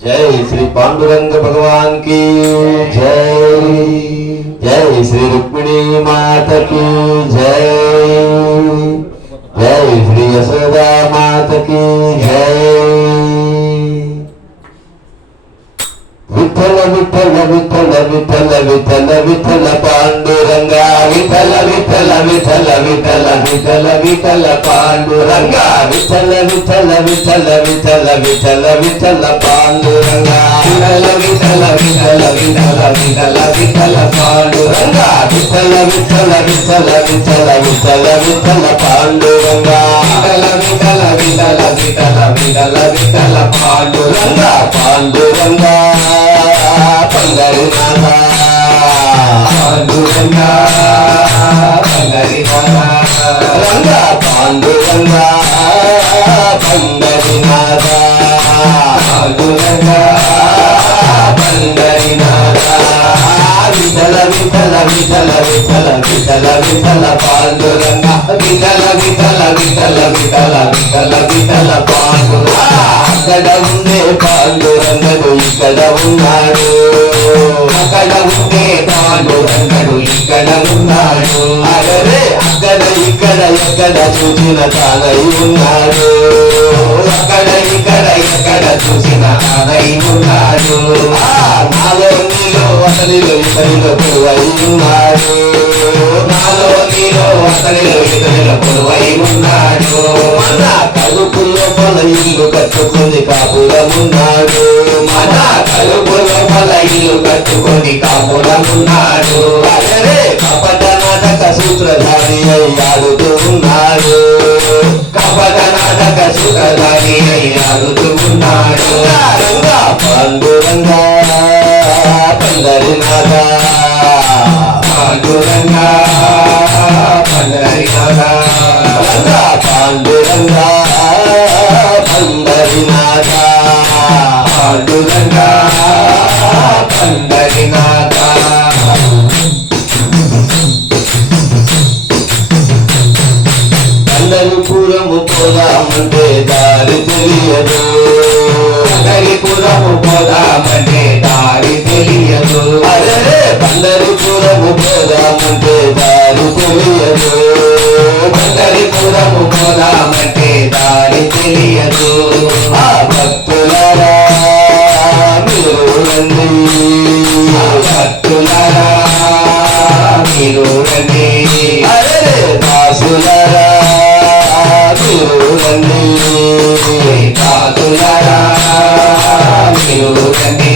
जय श्री पांडुरंग भगवान की जय। जय श्री रुक्मिणी माता की जय। जय श्री यशोदा माता की जय। विठ्ठल विठ्ठल विठ्ठल विठ्ठल विठ्ठल विठ्ठल पांडुरंगा विठ्ठल विठ्ठल विठ्ठल विठ्ठल विठ्ठल विठ्ठल पांडुरंगा विठ्ठल विठ्ठल विठ्ठल विठ्ठल विठ्ठल विठ्ठल पांडुरंगा विठ्ठल विठ्ठल विठ्ठल विठ्ठल विठ्ठल पांडुरंगा विठ्ठल विठ्ठल विठ्ठल विठ्ठल विठ्ठल विठ्ठल पांडुरंगा विठ्ठल विठ्ठल विठ्ठल विठ्ठल विठ्ठल पांडुरंगा पांडुरंगा पंढरीनाथा पांडुरंगा पंढरीनाथा रंगा पांडुरंगा पंढरीनाथा पांडुरंगा पंढरीनाथा विठ्ठल विठ्ठल विठ्ठल विठ्ठल विठ्ठल विठ्ठल पांडुरंगा विठ्ठल विठ्ठल विठ्ठल विठ्ठल विठ्ठल विठ्ठल पांडुरंगा అక్కడ ఉండే పాండురంగడు ఇక్కడ ఉన్నాడు అక్కడ ఉండే పాండురంగడు ఇక్కడ ఉన్నాడు అరే అక్కడ ఇక్కడ ఎక్కడ చూసిన తానై ఉన్నాడు అక్కడ ఇక్కడ ఎక్కడ చూసిన తానై ఉన్నాడు నాలో నీలో అతనిలో ఇతనిలో పొరువై ఉన్నాడు నాలో నీలో అతనిలో ఇతనిలో పొరువై ఉన్నాడు మన కలుపు లోపల ఇల్లు కట్టుకొని కాపురమున్నాడు మన కలుపు లోపల ఇల్లు కట్టుకొని కాపురమున్నాడు అరే కపట నాటక సూత్రధారి అయి ఆడుతూ ఉన్నాడు కపట నాటక సూత్రధారి అయి ఆడుతూ ఉన్నాడు రంగా పాండురంగా పండరీనాథ పాండురంగా పండరీనాథ రంగా పాండురంగా పండరీనాథ పాండురంగా పండరీనాథ పండరీపురము పోదామంటే దారి తెలియదు పండరీపురము పోదామంటే దారి తెలియదు అరే పండరీపురము పోదామంటే దారి తెలియదు పండరీపురము పోదామంటే దారి తెలియదు ఆ భక్తులారా మీరు రండి భక్తులారా మీరు రండి అరే దాసులారా మీరు రండి దాసులారా మీరు రండి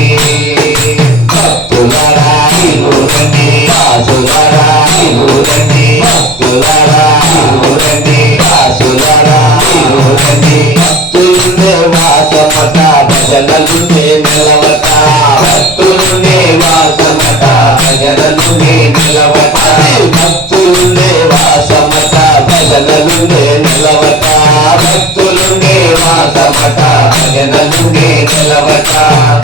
భక్తులారా మీరు రండి దాసులారా మీరు రండి భక్తులారా మీరు రండి దాసులారా మీరు రండి భక్తులుండే వాసమట భజనలుండే నిలవట భక్తులుండే వాసమట భజనలుండే నిలవట భక్తులుండే వాసమట భజనలుండే నిలవట భక్తులుండే వాసమట భజనలుండే నిలవట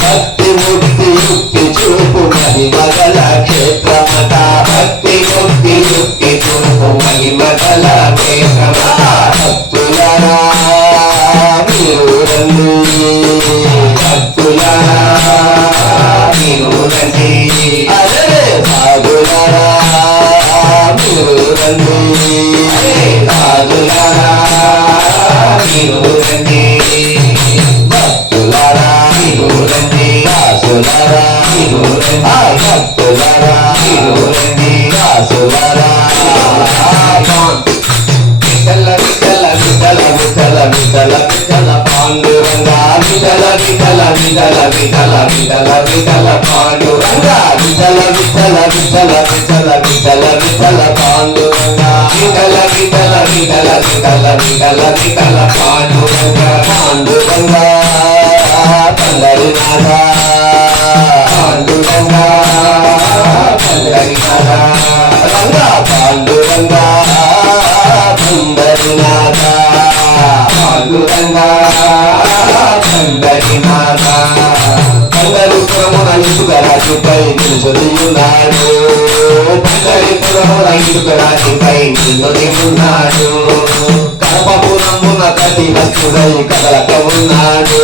భక్తి ముక్తి యుక్తి చూపు మహిమగల క్షేత్రమట భక్తి ముక్తి యుక్తి చూపు మహిమగల క్షేత్రమట భక్తులారా మీరు రండి భక్తులారా మీరు రండి అరే సాధులారా మీరు రండి సాధులారా మీరు రండి భక్తులారా మీరు రండి దాసులారా మీరు రండి భక్తులారా మీరు రండి దాసులారా విఠల విఠల విఠల విఠల విఠల విఠల పాండురంగా విఠల విఠల విఠల విఠల విఠల విఠల పాండురంగా విఠల విఠల విఠల విఠల విఠల విఠల పాండురంగా విఠల విఠల విఠల విఠల విఠల విఠల పాండురంగా పాండురంగా పండరీనాథ పాండురంగా పండరీనాథ రంగా పాండురంగా పండరీనాథ పాండురంగా పండరీనాథ పండరీపురమున ఇసుక రాశిపై నిలుచుని ఉన్నాడు పండరీపురమున ఇసుక రాశిపై నిలుచుని ఉన్నాడు కడపపురమున కటి హస్తుడై కదలక ఉన్నాడు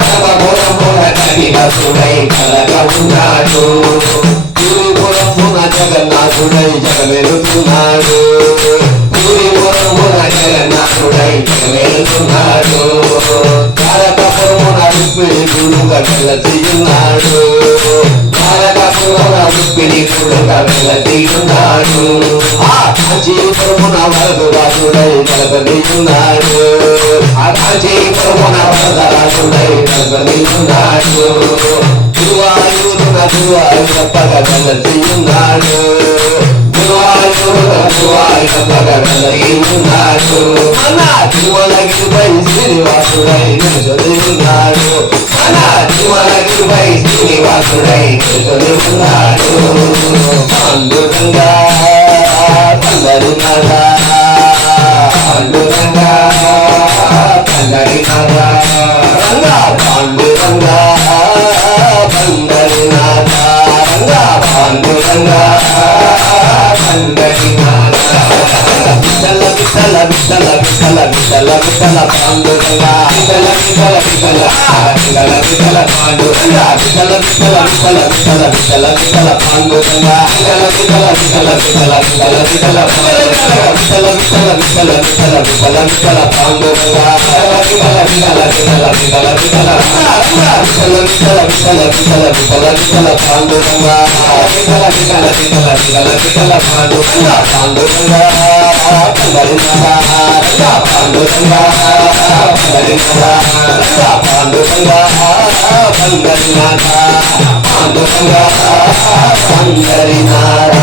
కడపపురమున కటి హస్తుడై కదలక ఉన్నాడు పూరిపురమున జగన్నాథుడై జగమెలుతున్నాడు పూరిపురమున జగన్నాథుడై జగమెలుతున్నాడు తారకపురమున రుక్మిణి గుడుగా వెలసియున్నాడు తారకపురమున రుక్మిణి గుడుగా వెలసియున్నాడు ఆ కాంచీపురమున వరదరాజుడై నెలకొనియున్నాడు ఆ కాంచీపురమున వరదరాజుడై నెలకొనియున్నాడు గురువాయూరున గురువాయూరప్పగా వెలసియున్నాడు గురువాయూరప్పగా వెలసియున్నాడు మన తిరుమలగిరిపై శ్రీనివాసుడై నిలుచొనియున్నాడు మన తిరుమలగిరిపై శ్రీనివాసుడై నిలుచొనియున్నాడు పాండురంగా పండరినాథ పాండురంగా పండరినాథ రంగా పాండురంగా పండరినాథ రంగా పాండురంగా పండరినాథ విఠల విఠల విఠల విఠల విఠల విఠల పాండురంగా విఠల విఠల విఠల విఠల విఠల పాండురంగా విఠల విఠల విఠల విఠల విఠల విఠల పాండురంగా విఠల విఠల విఠల విఠల విఠల విఠల విఠల విఠల విఠల విఠల విఠల విఠల పాండురంగా విఠల విఠల విఠల విఠల విఠల విఠల విఠల విఠల విఠల విఠల విఠల పాండురంగా విఠల విఠల విఠల విఠల విఠల పాండురంగా పాండురంగా పండరినాథ పాండురంగా పండరినాథ పాండురంగా పండరినాథ పాండురంగా పండరినాథ